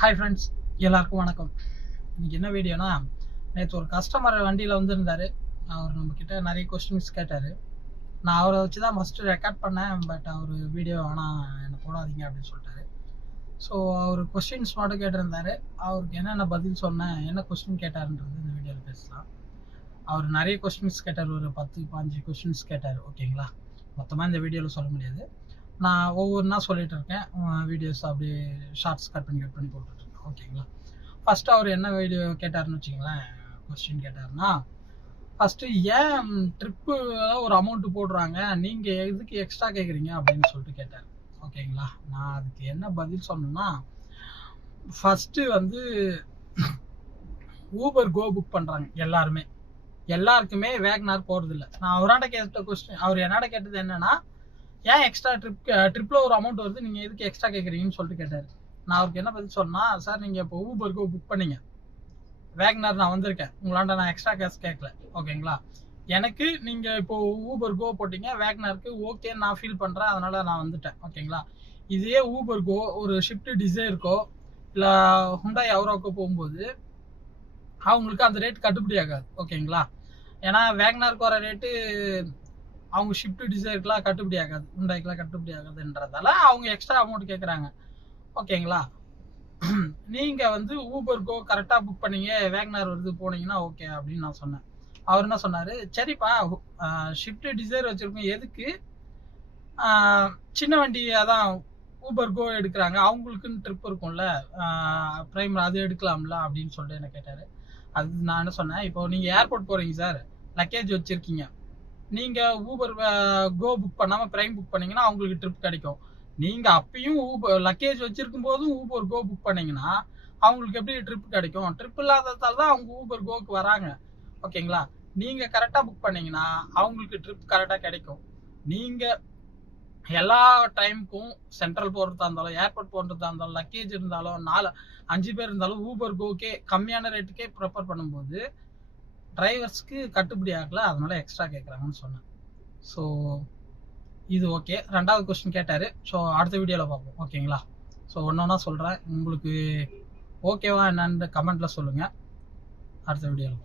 Hi friends, எல்லாருக்கும் வணக்கம். இன்னைக்கு என்ன வீடியோனா, நேற்று ஒரு கஸ்டமர் வண்டியில் வந்திருந்தார். அவர் நம்மக்கிட்ட நிறைய கொஸ்டின்ஸ் கேட்டார். நான் அவரை வச்சு தான் ஃபஸ்ட்டு ரெக்கார்ட் பண்ணேன். பட் அவர் வீடியோ ஆனால் என்னை போடாதீங்க அப்படின்னு சொல்லிட்டாரு. ஸோ அவர் கொஸ்டின்ஸ் மட்டும் கேட்டிருந்தார். அவருக்கு என்னென்ன பதில் சொன்னேன், என்ன கொஸ்டின் கேட்டாருன்றது இந்த வீடியோவில் பேசலாம். அவர் நிறைய கொஸ்டின்ஸ் கேட்டார், ஒரு 10-15 கொஸ்டின்ஸ் கேட்டார். ஓகேங்களா, மொத்தமாக இந்த வீடியோவில் சொல்ல முடியாது. நான் ஒவ்வொன்றா சொல்லிட்டு இருக்கேன். வீடியோஸ் அப்படியே ஷார்ட்ஸ் கட் பண்ணி போட்டுட்ருக்கேன். ஓகேங்களா, ஃபஸ்ட்டு அவர் என்ன வீடியோ கேட்டாருன்னு வச்சுங்களேன், கொஸ்டின் கேட்டாருன்னா, ஃபஸ்ட்டு ஏன் ட்ரிப்பு ஒரு அமௌண்ட்டு போடுறாங்க, நீங்கள் எதுக்கு எக்ஸ்ட்ரா கேட்குறீங்க அப்படின்னு சொல்லிட்டு கேட்டார். ஓகேங்களா, நான் அதுக்கு என்ன பதில் சொன்னேன்னா, ஃபஸ்ட்டு வந்து ஊபர் கோ புக் பண்ணுறாங்க எல்லாருக்குமே வேகனார் போகிறதில்ல. நான் அவராண்ட கேட்ட கொஸ்டின், அவர் என்னோட கேட்டது என்னன்னா, ஏன் எக்ஸ்ட்ரா ட்ரிப்பில் ஒரு அமௌண்ட் வருது, நீங்கள் எதுக்கு எக்ஸ்ட்ரா கேட்குறீங்கன்னு சொல்லிட்டு கேட்டார். நான் அவருக்கு என்ன பதில் சொன்னால், சார் நீங்கள் இப்போ ஊபர்கோ புக் பண்ணீங்க, வேகனார் நான் வந்திருக்கேன், உங்களாண்ட நான் எக்ஸ்ட்ரா கேஷ் கேட்கல. ஓகேங்களா, எனக்கு நீங்கள் இப்போ ஊபர்கோ போட்டிங்க, வேகனாருக்கு ஓகே நான் ஃபீல் பண்ணுறேன், அதனால் நான் வந்துட்டேன். ஓகேங்களா, இதே ஊபர்கோ ஒரு ஷிஃப்ட் டிசைருக்கோ இல்லை ஹுண்டாய் அவரோக்கோ போகும்போது அவங்களுக்கு அந்த ரேட் கட்டுப்படி ஆகாது. ஓகேங்களா, ஏன்னா வேகனாருக்கு வர ரேட்டு அவங்க ஷிஃப்ட் டிசைருக்குலாம் கட்டுப்படி ஆகாது, ஹுண்டாய்க்குலாம் கட்டுப்படி ஆகாதுன்றதால அவங்க எக்ஸ்ட்ரா அமௌண்ட் கேட்குறாங்க. ஓகேங்களா, நீங்கள் வந்து ஊபர்கோ கரெக்டாக புக் பண்ணீங்க, வேகனார் வருது போனீங்கன்னா ஓகே அப்படின்னு நான் சொன்னேன். அவர் என்ன சொன்னார், சரிப்பா ஷிஃப்ட் டிசைர் வச்சுருக்கோம், எதுக்கு சின்ன வண்டி அதான் ஊபர்கோ எடுக்கிறாங்க, அவங்களுக்குன்னு ட்ரிப் இருக்கும்ல ப்ரைம், அது எடுக்கலாம்ல அப்படின்னு சொல்லிட்டு என்ன கேட்டார். அது நான் என்ன சொன்னேன், இப்போ நீங்கள் ஏர்போர்ட் போகிறீங்க சார், லக்கேஜ் வச்சுருக்கீங்க, நீங்கள் ஊபர் கோ புக் பண்ணாமல் ப்ரைம் புக் பண்ணிங்கன்னா அவங்களுக்கு ட்ரிப் கிடைக்கும். நீங்கள் அப்பயும் லக்கேஜ் வச்சுருக்கும் போதும் ஊபர் கோ புக் பண்ணிங்கன்னா அவங்களுக்கு எப்படி ட்ரிப் கிடைக்கும்? ட்ரிப் இல்லாததால் தான் அவங்க ஊபர் கோவுக்கு வராங்க. ஓகேங்களா, நீங்கள் கரெக்டாக புக் பண்ணிங்கன்னா அவங்களுக்கு ட்ரிப் கரெக்டாக கிடைக்கும். நீங்கள் எல்லா டைமுக்கும் சென்ட்ரல் போகிறதா இருந்தாலும், ஏர்போர்ட் போகிறதா இருந்தாலும், லக்கேஜ் இருந்தாலும், 4-5 பேர் இருந்தாலும் ஊபர் கோக்கே கம்மியான ரேட்டுக்கே ப்ரிஃபர் பண்ணும்போது டிரைவர்ஸ்க்கு கட்டுப்படி ஆகல, அதனால எக்ஸ்ட்ரா கேட்குறாங்கன்னு சொன்னேன். ஸோ இது ஓகே. ரெண்டாவது கொஸ்டின் கேட்டார். ஸோ அடுத்த வீடியோவில் பார்ப்போம். ஓகேங்களா, ஸோ ஒன்றா சொல்கிறேன், உங்களுக்கு ஓகேவா என்னன்னு கமெண்ட்டில் சொல்லுங்கள். அடுத்த வீடியோவில்